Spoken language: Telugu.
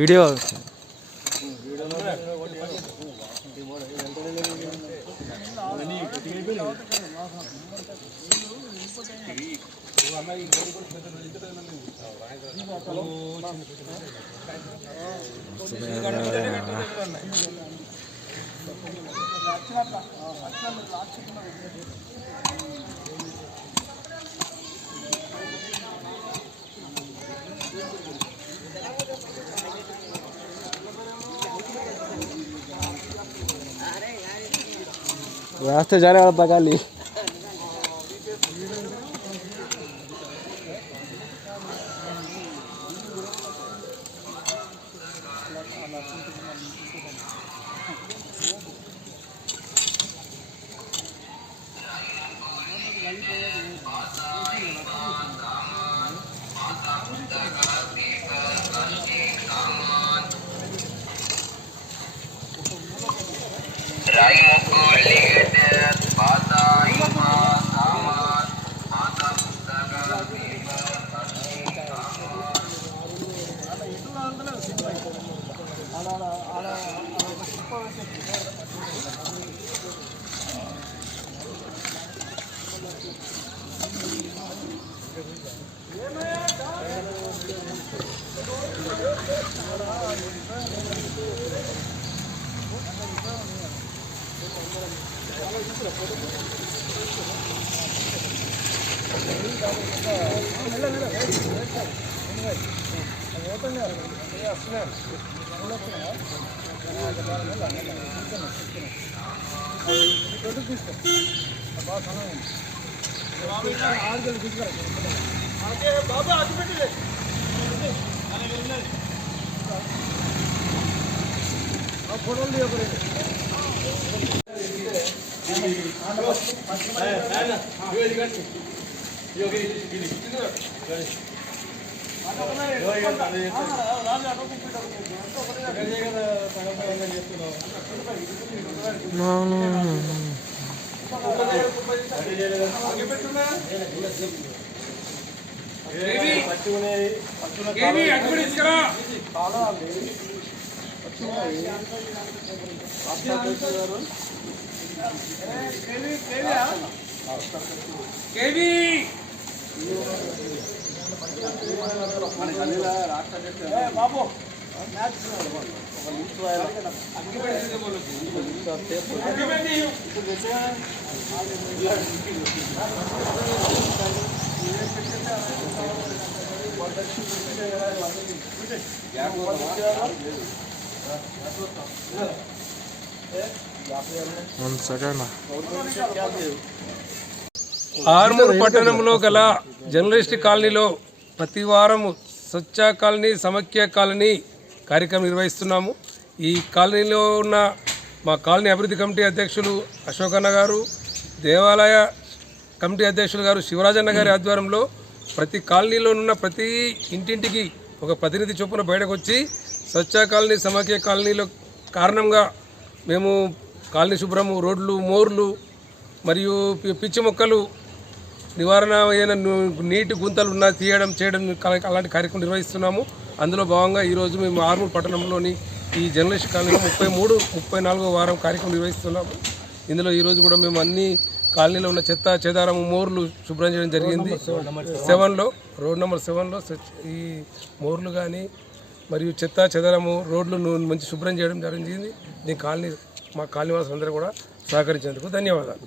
వీడియో रास्ते जा रहे हैं बगा ली ఆర్మూర్ పట్టణంలో గల జర్నలిస్ట్ కాలనీలో ప్రతి వారం స్వచ్ఛ కాలనీ సమైక్య కాలనీ కార్యక్రమం నిర్వహిస్తున్నాము. ఈ కాలనీలో ఉన్న మా కాలనీ అభివృద్ధి కమిటీ అధ్యక్షులు అశోకన్న గారు, దేవాలయ కమిటీ అధ్యక్షులు గారు శివరాజన్న గారి ఆధ్వర్యంలో ప్రతి కాలనీలో ఉన్న ప్రతి ఇంటింటికి ఒక ప్రతినిధి చొప్పున బయటకు వచ్చి స్వచ్ఛ కాలనీ సమైక్య కాలనీలో కారణంగా మేము కాలనీ శుభ్రము, రోడ్లు, మోర్లు మరియు పిచ్చి మొక్కలు నివారణ అయిన నీటి గుంతలు ఉన్న తీయడం చేయడం అలాంటి కార్యక్రమం నిర్వహిస్తున్నాము. అందులో భాగంగా ఈరోజు మేము ఆర్మూర్ పట్టణంలోని ఈ జర్నలిస్ట్ కాలనీలో 33, 34వ వారం కార్యక్రమం నిర్వహిస్తున్నాము. ఇందులో ఈరోజు కూడా మేము అన్ని కాలనీలో ఉన్న చెత్త చెదారము మోర్లు శుభ్రం చేయడం జరిగింది. 7లో రోడ్ నెంబర్ 7లో ఈ మోర్లు కానీ మరియు చెత్త చెదారము రోడ్లు మంచి శుభ్రం చేయడం జరిగింది. దీని కాలనీ మా కాలనీ వాసులందరూ కూడా సహకరించేందుకు ధన్యవాదాలు.